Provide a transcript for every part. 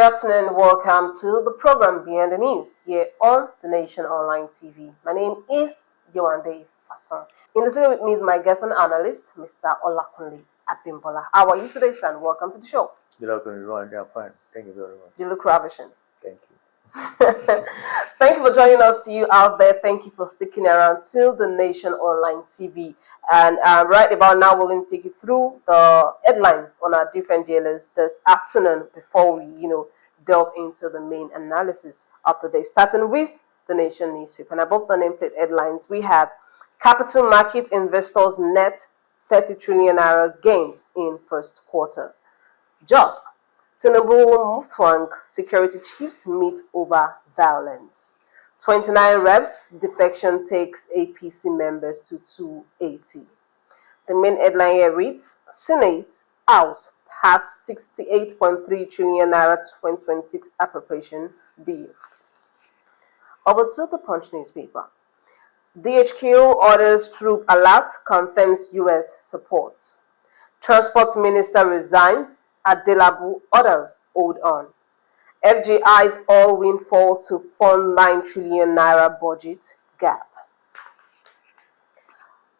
afternoon. Welcome to the program Beyond the News here on the Nation Online TV. My name is Yewande Fasan. In the studio with me is my guest and analyst, Mr. Olakunle Abimbola. How are you today, son? Welcome to the show. Good afternoon, everyone. I'm fine. Thank you very much. You look ravishing. Thank you. Thank you for joining us to you out there. Thank you for sticking around to the Nation Online TV. And right about now, we're going to take you through the headlines on our different dealers this afternoon before we, delve into the main analysis of the day. Starting with the Nation newspaper. And above the nameplate headlines, we have capital market investors net 30 trillion naira gains in first quarter. Just Tinubu Mutfwang security chiefs meet over violence. 29 reps defection takes APC members to 280. The main headline here reads, Senate House passed 68.3 trillion naira 2026 appropriation bill. Over to the Punch newspaper. DHQ orders troop alert, confirms US supports. Transport Minister resigns, Adelabu orders hold on. FGI's all windfall to fund 9 trillion naira budget gap.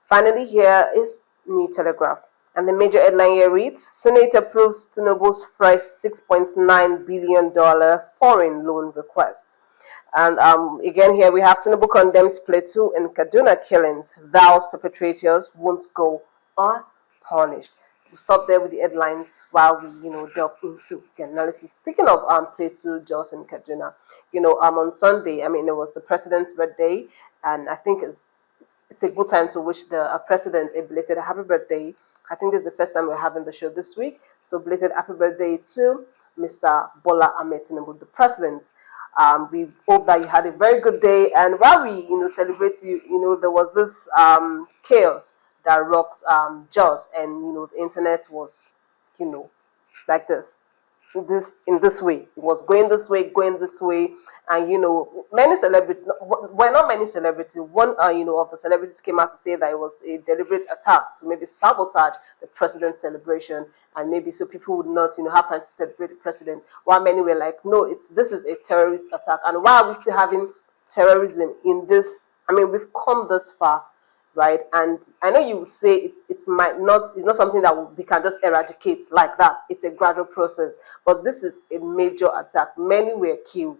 Finally, here is New Telegraph. And the major headline here reads, Senate approves Tinubu's fresh $6.9 billion foreign loan request. And again here we have Tinubu condemns Plateau and Kaduna killings, vows perpetrators won't go unpunished. We'll stop there with the headlines while we, delve into the analysis. Speaking of Plateau, Jos, and Kaduna, on Sunday, it was the president's birthday, and I think it's a good time to wish the president a belated happy birthday. I think this is the first time we're having the show this week, so belated happy birthday to Mr. Bola Ahmed Tinubu, the president. We hope that you had a very good day, and while we, celebrate you, there was this chaos that rocked Jos, and the internet was, like this, in this way. It was going this way, and many celebrities. Well, not many celebrities. One, of the celebrities came out to say that it was a deliberate attack to maybe sabotage the president's celebration, and maybe so people would not, have time to celebrate the president. While many were like, no, this is a terrorist attack, and why are we still having terrorism in this? We've come this far, right? And I know you will say it's not something that we can just eradicate like that. It's a gradual process, but this is a major attack. Many were killed.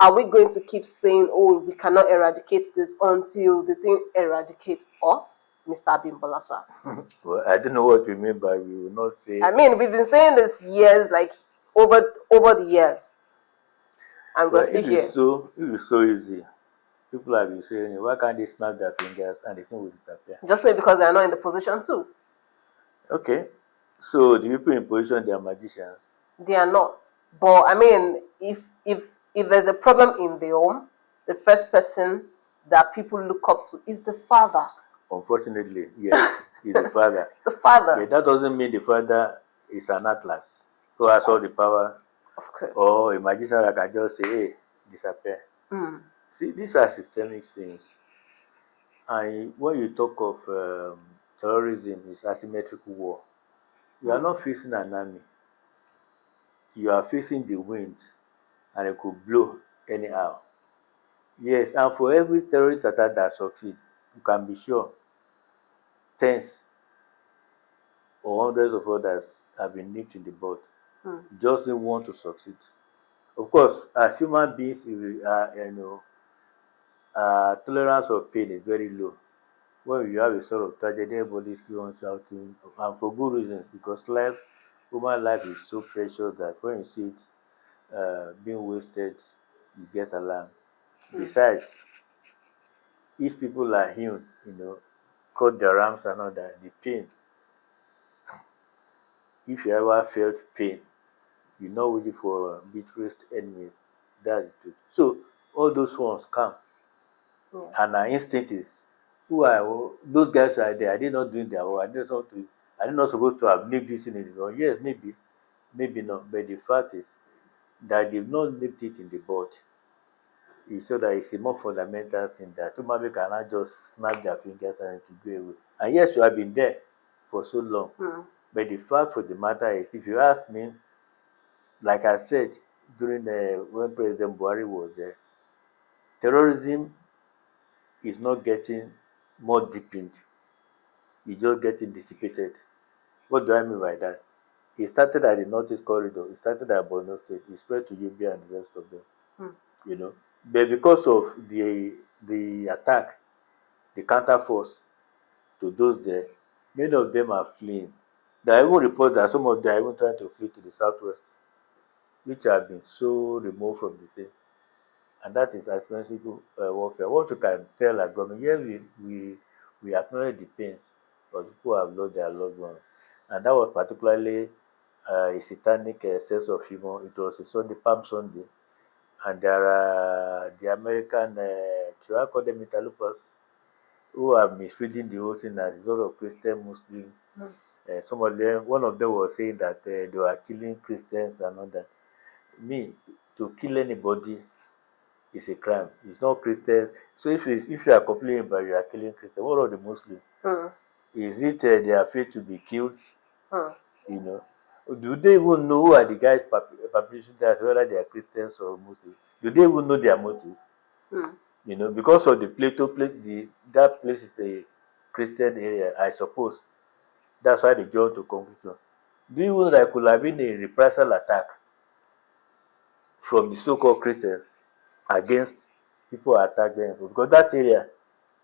Are we going to keep saying, oh, we cannot eradicate this until the thing eradicates us, Mr. Abimbola, sir? Well, I don't know what you mean by we will not say. We've been saying this years, like over the years, and we're still here. If it's so easy, people have been saying, why can't they snap their fingers and the thing will disappear? Just maybe because they are not in the position too. Okay, so the people in position, they are magicians. They are not. But if there's a problem in the home, the first person that people look up to is the father. Unfortunately, yes, he's the father. The father. Yeah, that doesn't mean the father is an atlas who has all the power. Of course. Or a magician that can just say, hey, disappear. Mm. See, these are systemic things. And when you talk of terrorism, it's asymmetrical war. You are not facing an army. You are facing the wind, and it could blow anyhow. Yes, and for every terrorist attack that succeeds, you can be sure tens or hundreds of others have been nipped in the bud. Just didn't want to succeed. Of course, as human beings, tolerance of pain is very low. When you have a sort of tragedy, everybody's on shouting, and for good reasons, because human life is so precious that when you see it being wasted, you get alarmed. Besides, if people are hewn, cut their arms and all that, the pain. If you ever felt pain, you know waiting for betrayed enemies. That's the truth. So all those ones come, and our instinct is, who are those guys right there? Are they not doing their work? Are they not supposed to have nipped this in the bud? Yes, maybe not. But the fact is that they've not nipped it in the bud. So that it's a more fundamental thing that human beings cannot just snap their fingers and to go away. And yes, you have been there for so long. But the fact of the matter is, if you ask me, like I said, during when President Buhari was there, terrorism is not getting more deepened, it's just getting dissipated. What do I mean by that? It started at the Northeast Corridor, it started at Borno State, it spread to Yobe and the rest of them, Hmm. you know. But because of the attack, the counter force to those there, many of them are fleeing. There are even reports that some of them are even trying to flee to the southwest, which have been so removed from the thing. And that is asymmetrical warfare. What you can tell our government, yes, we acknowledge the pains, but people have lost their loved ones. And that was particularly a satanic sense of humor. It was a Sunday, Palm Sunday, and there are the American, should I call them interlopers, who are misreading the whole thing as a sort of Christian Muslim. Hmm. Some of them, one of them was saying that they were killing Christians and all that. Me, to kill anybody is a crime. It's not Christians. So if you are complaining about you are killing Christians, what of the Muslims? Hmm. Is it they are afraid to be killed? Hmm. You know, do they even know who are the guys publishing that, whether they are Christians or Muslims? Do they even know their motive? Hmm. You know, because of the Plato place, that place is a Christian area, I suppose. That's why they jumped to conclusion. Do you know that could have been a reprisal attack from the so-called Christians against people who attack them? Because that area,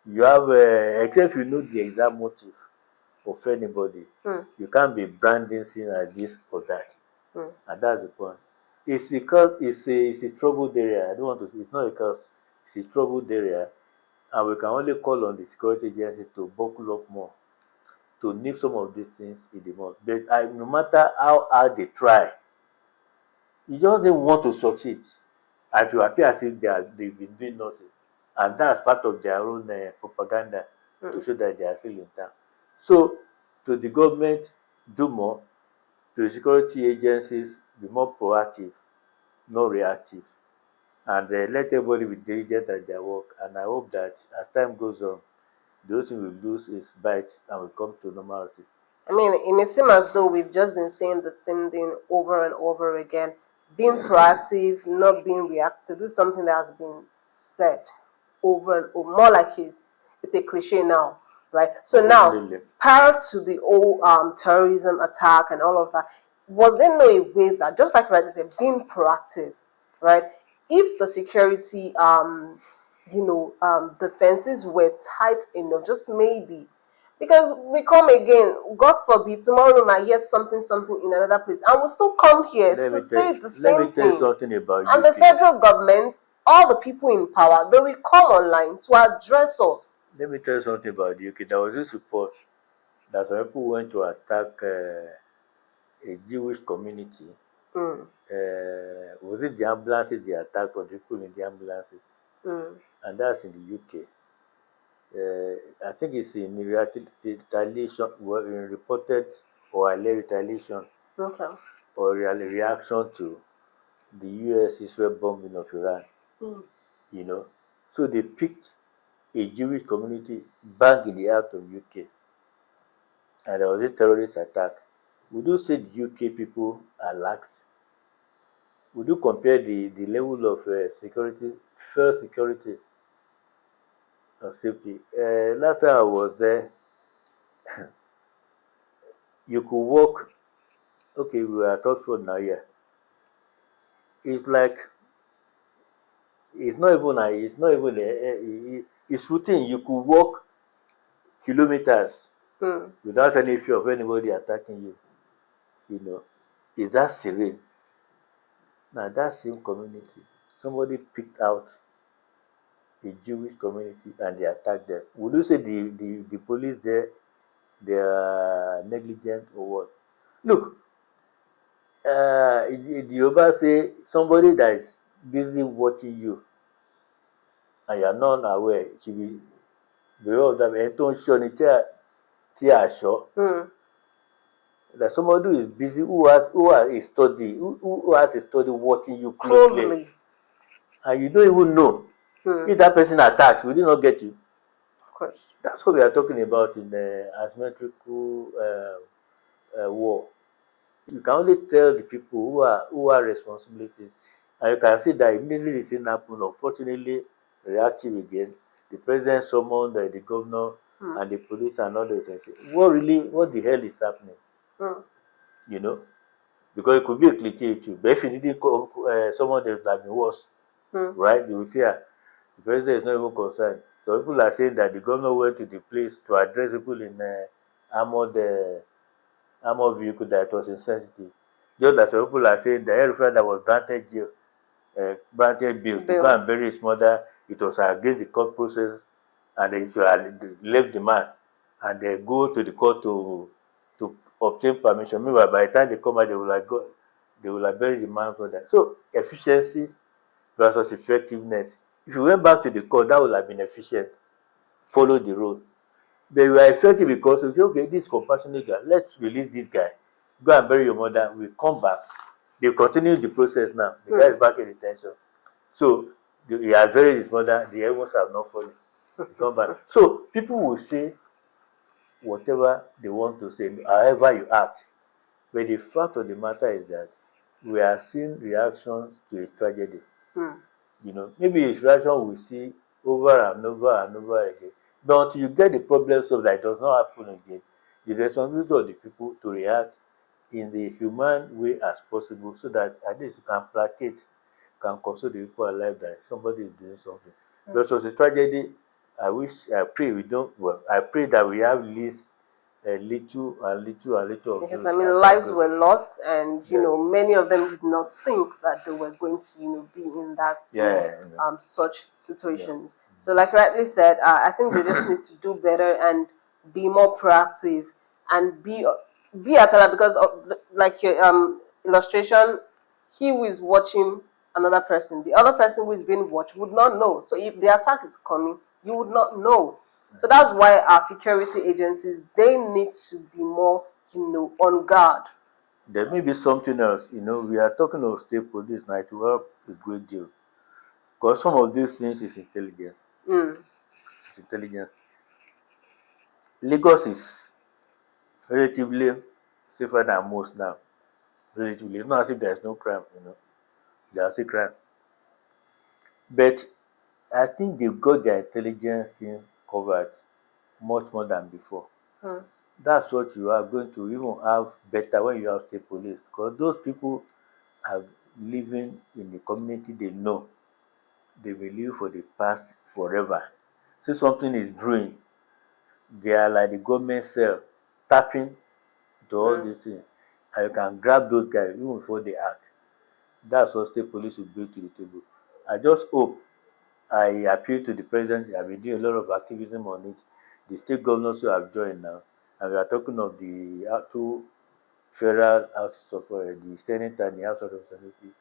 you have, except you know the exact motive of anybody, Hmm. you can't be branding things as this or that. Hmm. And that's the point. It's because it's a troubled area. I don't want to say it's not because it's a troubled area, and we can only call on the security agencies to buckle up more to nip some of these things in the mud. But no matter how hard they try, you just don't want to succeed. And to appear as if they've been doing nothing. And that's part of their own propaganda Hmm. to show that they are still in town. So, to the government, do more. To the security agencies, be more proactive, not reactive. And let everybody be diligent at their work. And I hope that as time goes on, those who will lose its bite and will come to normality. I mean, it may seem as though we've just been saying the same thing over and over again. Being proactive, not being reactive. This is something that has been said over and over. More like it's a cliche now, right? So now, Definitely. prior to the whole terrorism attack and all of that, was there no a way that, just like I said, being proactive, right? If the security, the fences were tight enough, just maybe, because we come again, God forbid, tomorrow we might hear something, something in another place, and we'll still come here Let to me tell say the let me same tell you thing. something about And the UK. federal government, all the people in power, they will come online to address us. Let me tell you something about the UK. There was this report that some people went to attack a Jewish community. Mm, Was it the ambulances they attacked or the people in the ambulances? mm, And that's in the UK. I think it's in retaliation, well, in reported or alleged retaliation okay. or reaction to the US Israel bombing of Iran. Mm. You know, so they picked a Jewish community back in the heart of UK, and there was a terrorist attack. Would you say the UK people are lax? Would you compare the level of security, first security and safety? Last time I was there, you could walk. Okay, we are thoughtful now. Yeah, it's like it's routine. You could walk kilometers Mm. without any fear of anybody attacking you. You know, is that serene? Now that same community, somebody picked out a Jewish community and they attacked them. Would you say the police there they are negligent or what? Look, the Yoruba say somebody that is busy watching you and you are not aware should be beware of them. Ẹni tó ń ṣọ́ ni tí a ṣọ́. Mm. That somebody who is busy who has a study who has a study watching you closely Closely. and you don't even know Mm. if that person attacks, will it not get you? Of course. That's what we are talking about in the asymmetrical war. You can only tell the people who are responsibilities. And you can see that immediately this thing happened, unfortunately, reactive again. The president summoned the governor and the police and all those things. What the hell is happening? Mm. You know, because it could be a cliche issue, but if you didn't call someone that would have been worse, right? You will see the president is not even concerned. So people are saying that the governor went to the place to address people in armored armored vehicle that it was insensitive. Just that some people are saying the air that was granted bill to go Bill. and bury his mother, it was against the court process, and if you had left the man and they go to the court to obtain permission, meanwhile by the time they come out, they will have buried the man for that. So efficiency versus effectiveness. If you went back to the court, that would have been efficient. Follow the rule. But we are effective because we say, okay, this compassionate guy, let's release this guy. Go and bury your mother. We come back. They continue the process now. The guy is back in detention. So he has buried his mother. The heavens have not fallen. He come back. So people will say whatever they want to say, however you act. But the fact of the matter is that we are seeing reactions to a tragedy. You know, maybe a reaction we see over and over and over again. But until you get the problem solved that it does not happen again, the responsibility of the people to react in the human way as possible so that at least you can placate, can console the people alive that somebody is doing something. But it was a tragedy. I pray we don't, well, I pray that we have least little and little and little of Because those I mean, as lives goes were on. lost, and Yeah. many of them did not think that they were going to, be in that, Yeah. such Yeah. situations. So, like rightly said, I think they just need to do better and be more proactive and be at alert because of like your illustration, he who is watching another person, the other person who is being watched would not know. So, if the attack is coming, you would not know. So that's why our security agencies they need to be more, on guard. There may be something else. You know, we are talking of state police now to help a great deal. Because some of these things is intelligence. Mm. It's intelligence. Lagos is relatively safer than most now. Relatively. It's not as if there's no crime, There's still crime. But I think they've got their intelligence things covered much more than before. Mm. That's what you are going to even have better when you have state police. Because those people are living in the community they know. They will live for the past forever. So something is brewing. They are like the government cell tapping to all Mm. these things. And you can grab those guys even before they act. That's what state police will bring to the table. I just hope I appeal to the president. I've been doing a lot of activism on it. The state governors who have joined now, and we are talking of the two federal houses of the Senate and the House of Representatives,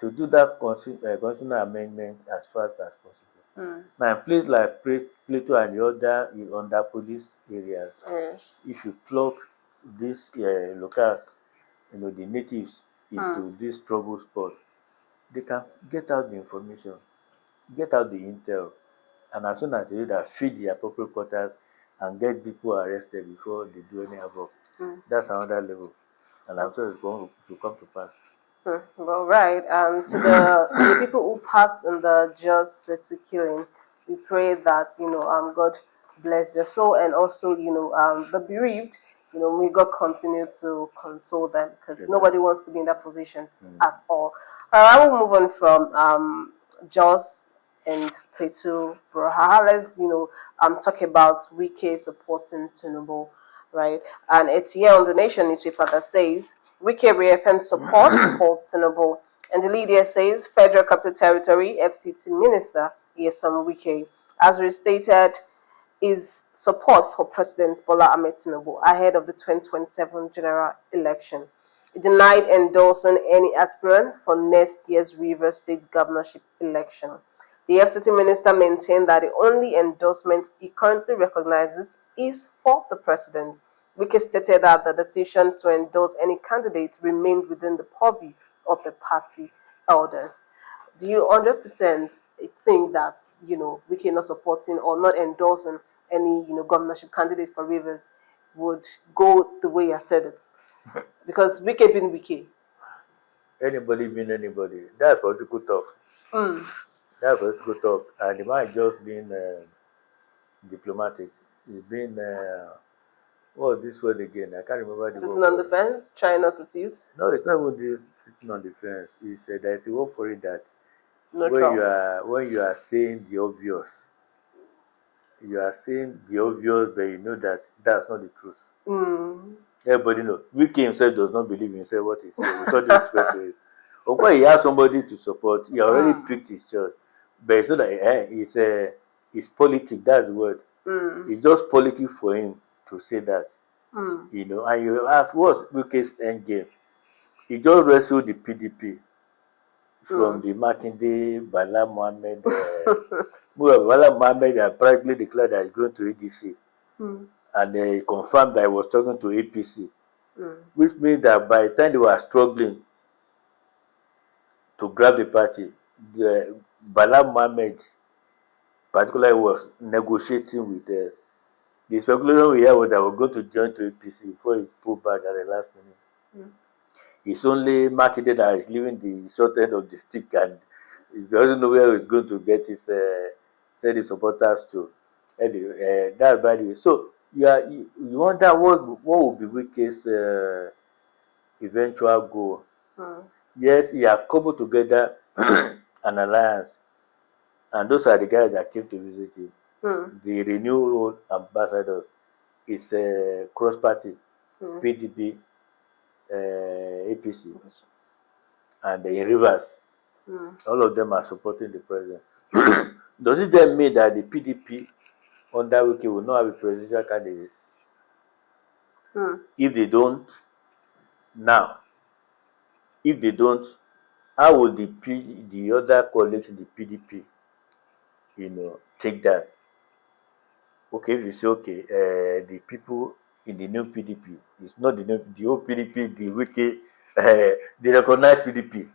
to do that constitutional amendment as fast as possible. Mm. Now, in places like Plateau and the other under police areas, Yes. if you plug these locals, the natives, Mm. into this trouble spot, they can get out the information, get out the intel, and as soon as they do that, feed the appropriate quarters and get people arrested before they do any havoc. Mm. That's another level, and I'm sure it's going to come to pass. Well, right. To the people who passed in the just Plateau killing, we pray that God bless their soul, and also the bereaved. May God continue to console them because Amen. nobody wants to be in that position Mm. at all. I will move on from Jos and Plateau, Broha. Let's talk about Wike supporting Tinubu, right? And it's here on the Nation newspaper that says Wike reaffirms support for Tinubu. And the lead here says Federal Capital Territory FCT Minister Yesom Wike has restated his support for President Bola Ahmed Tinubu ahead of the 2027 general election. He denied endorsing any aspirant for next year's Rivers State governorship election. The FCT minister maintained that the only endorsement he currently recognizes is for the president. Wike stated that the decision to endorse any candidate remained within the purview of the party elders. Do you 100% think that Wike not supporting or not endorsing any governorship candidate for Rivers would go the way I said it? Because Wike being Wike. anybody being anybody. That's political talk. Mm. That's political talk. And the man just being diplomatic. He's been what was this word again? I can't remember the word Sitting on for the it. fence, trying not to tilt. No, it's not even this sitting on the fence. It's there's a word for it that Neutral. when you are saying the obvious, you are saying the obvious, but you know that that's not the truth. Mm. Everybody knows. Wike himself does not believe himself what he said. With all due respect to it. Of course, he has somebody to support. He already Mm. picked his choice. But it's not like it's politics. That's the word. Mm. It's just politics for him to say that. Mm. And you ask, what's Wike's end game? He just wrestled the PDP from Mm. the Makinde Bala Mohammed. Bala Mohammed had privately declared that he's going to ADC. Mm. And he confirmed that he was talking to APC, Mm. which means that by the time they were struggling to grab the party, the Bala Mohammed particularly was negotiating with the speculation we had was that we're going to join to APC before he pulled back at the last minute. Mm. It's only Makinde that is leaving the short end of the stick and he doesn't know where he's going to get his send his supporters to. Anyway, that's by the way. So you wonder what would be Wike's eventual goal. Mm. Yes, he has cobbled together an alliance, and those are the guys that came to visit him. Mm. The renewed ambassadors is cross party, Mm. PDP, APC, and in Rivers. Mm. All of them are supporting the president. Does it then mean that the PDP under Wiki will not have a presidential candidate? Mm. If they don't, now, if they don't, how would the other colleagues in the PDP, take that? Okay, if you say okay, the people in the new PDP, it's not the old PDP, the Wiki, they recognize PDP.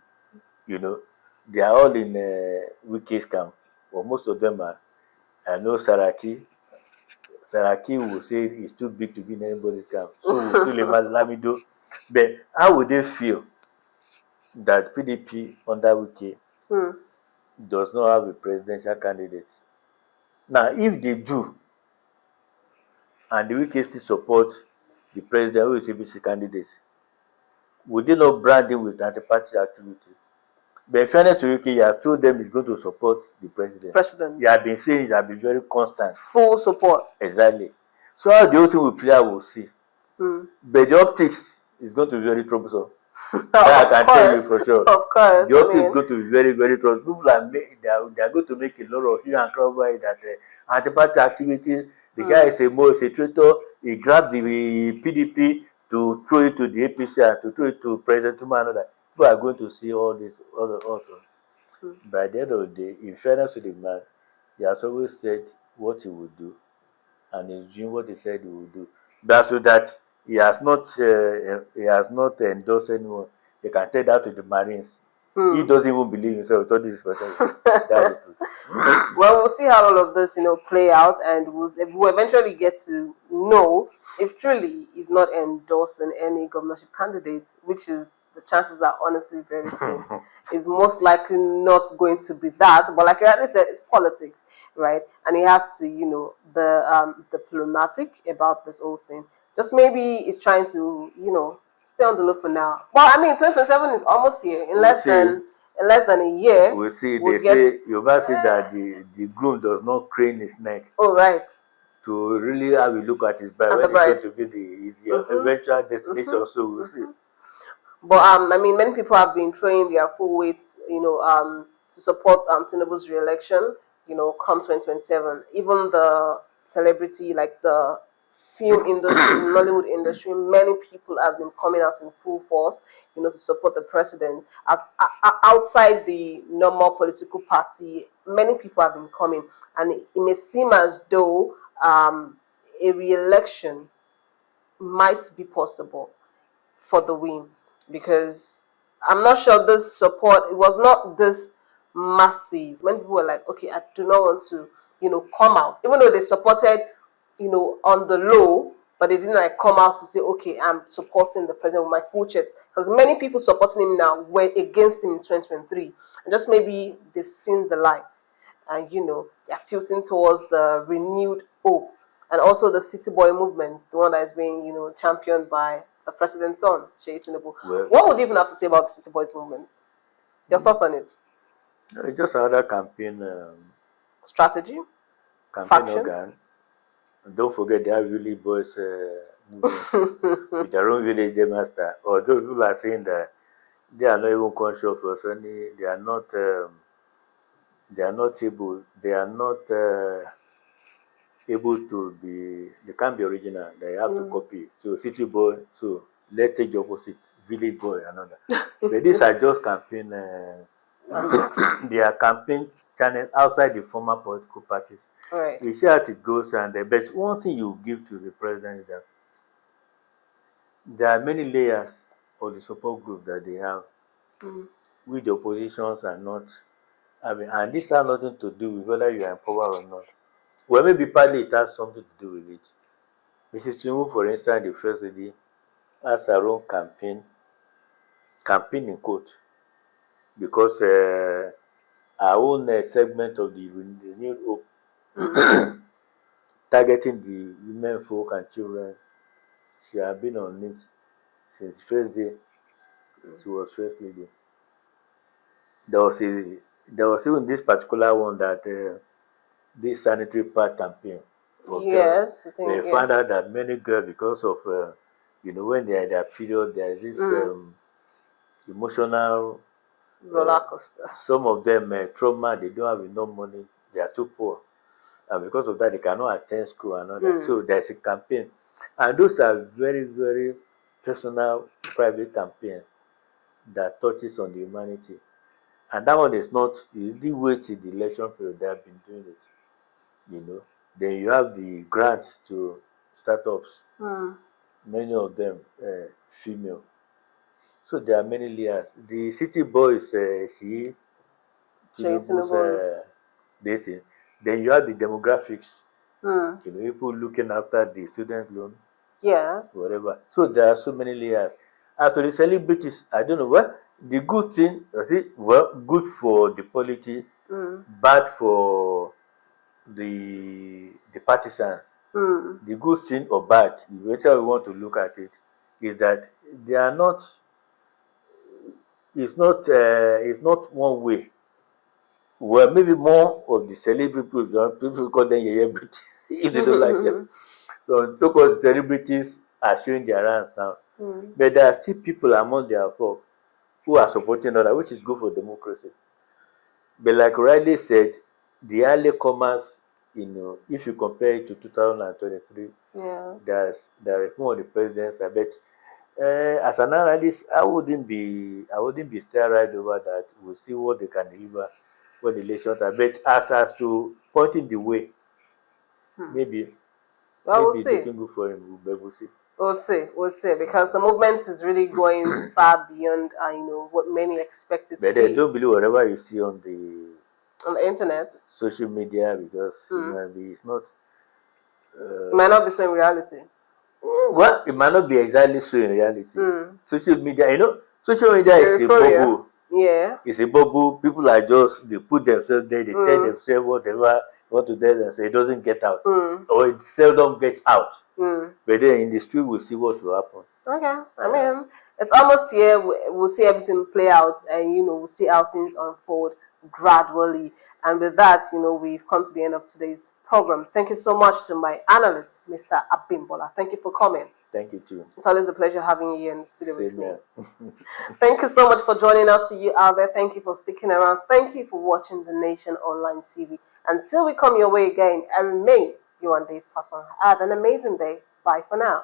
You know, they are all in Wiki's camp, or most of them are. I know Saraki will say it's too big to be in anybody's camp. So will Suleiman Lamido. But how would they feel that PDP under Wiki Mm. does not have a presidential candidate? Now, if they do, and the Wiki still support the president who is ABC candidate, would they not brand him with anti-party activity? But in fairness to Wiki, he has told them he's going to support the president. President. He has been saying he has been very constant. Full support. Exactly. So how the whole thing will play out, we'll see. Mm. But the optics is going to be very troublesome. That I Of can tell course. you for sure. Of course. The I optics is mean, going to be very, very troublesome. People they are going to make a lot of hue and cry over it that anti-party activities. The guy is a traitor. He grabbed the PDP to throw it to the APC and to throw it to President Tuma and all that. People are going to see all this, all the also. mm. By the end of the day, in fairness to the man, he has always said what he would do and he's doing what he said he would do. That's so that he has not endorsed anyone. They can tell that to the Marines. He Mm. doesn't even believe himself. All this person. That's the truth. Well, we'll see how all of this, play out, and we'll eventually get to know if truly he's not endorsing any governorship candidates, which is the chances are honestly very slim. Is most likely not going to be that, but like you already said, it's politics, right? And he has to, the diplomatic about this whole thing. Just maybe he's trying to, stay on the look for now. Well, I mean, 2027 is almost here. In We'll less see. than a year, We'll see. we'll They get. say Yoruba say that the groom does not crane his neck Oh, right. to really have a look at his bride And the when it's bride. going to be his Mm-hmm. eventual destination. Mm-hmm. So we'll see. Mm-hmm. But I mean, many people have been throwing their full weight, to support Tinubu's re-election. Come 2027. Even the celebrity, like the film industry, Nollywood industry, many people have been coming out in full force, to support the president. Outside the normal political party, many people have been coming, and it may seem as though a re-election might be possible for the win, because I'm not sure this support, it was not this massive when people were like, okay, I do not want to, come out, even though they supported, on the low, but they didn't like come out to say, okay, I'm supporting the president with my full chest. Because many people supporting him now were against him in 2023, and just maybe they've seen the light, and they're tilting towards the renewed hope, and also the city boy movement, the one that is being championed by the president's son, Tinubu. Well, What would you even have to say about the city boys movement? Your thoughts on it? it's just another Strategy, campaign faction. organ. And don't forget they have really boys movement with their own village day master. Or those people are saying that they are not even conscious of any. They are not. They are not able. They are not able to be. They can't be original. They have to Mm. copy. So city boy. So let's take the opposite. Village boy. Another. But these are just campaign. Antics. They are campaign channels outside the former political parties. All right. We see how it goes, and but one thing you give to the president is that there are many layers of the support group that they have, Mm. which the oppositions are not having, and this has nothing to do with whether you are in power or not. Well, maybe partly it has something to do with it. Mrs. Tinubu, for instance, the first lady, has her own campaign in quote, because our own segment of the renewed hope Mm. targeting the women folk and children, she has been on it since first day she was first lady. There was even this particular one that this sanitary pad campaign for girls. Yes, I They think yeah. found out that many girls, because of when they are in their period, there is this Mm. emotional. Uh, Roller coaster. some of them trauma. They don't have enough money. They are too poor, and because of that, they cannot attend school and all that. Mm. So there's a campaign, and those are very very personal, private campaigns that touches on the humanity. And that one is not, you didn't wait till the election period, they have been doing it, you know. Then you have the grants to startups, Mm. many of them female. So there are many layers. The city boys, she, Tinubu's Tinubu's. this thing. Then you have the demographics, Mm. people looking after the student loan, Yes. whatever. So there are so many layers. As for the celebrities, I don't know. Well, the good thing, I see, well, good for the polity, Mm. bad for the partisans. Mm. The good thing or bad, whichever we want to look at it, is that they are not. It's not one way. Well, maybe more of the celebrity people call them celebrities if they don't like them. So so-called celebrities are showing their hands now. Mm. But there are still people among their folk who are supporting others, which is good for democracy. But like rightly said, the early comers, if you compare it to 2023, Yeah. there is more of the presidents. I bet. As an analyst, I wouldn't be sterile over that. We'll see what they can deliver when the elections are. But as to pointing the way, Hmm. maybe Well, maybe we'll it's see. looking good for him. We'll see. We'll see. We'll see. Because the movement is really going far beyond, what many expect it to But then be don't believe whatever you see on the on the internet. social media, because Mm. it's not. It might Uh, not be so in reality. well, it might not be exactly so in reality. Mm. Social media, social media is a Euphoria. bubble. Yeah. It's a bubble. People are just, they put themselves there, they tell Mm. themselves whatever they want to tell themselves. It doesn't get out, Mm. or it seldom gets out. Mm. But then in the street, we'll see what will happen. Okay. I Uh, mean, it's almost here. We'll see everything play out, and we'll see how things unfold gradually. And with that, we've come to the end of today's program. Thank you so much to my analyst, Mr. Abimbola. Thank you for coming. Thank you too. It's always a pleasure having you here in the studio with Same me. here. Thank you so much for joining us, to you out there. Thank you for sticking around. Thank you for watching the Nation Online TV. Until we come your way again, I remain Yewande Fasan. Have an amazing day. Bye for now.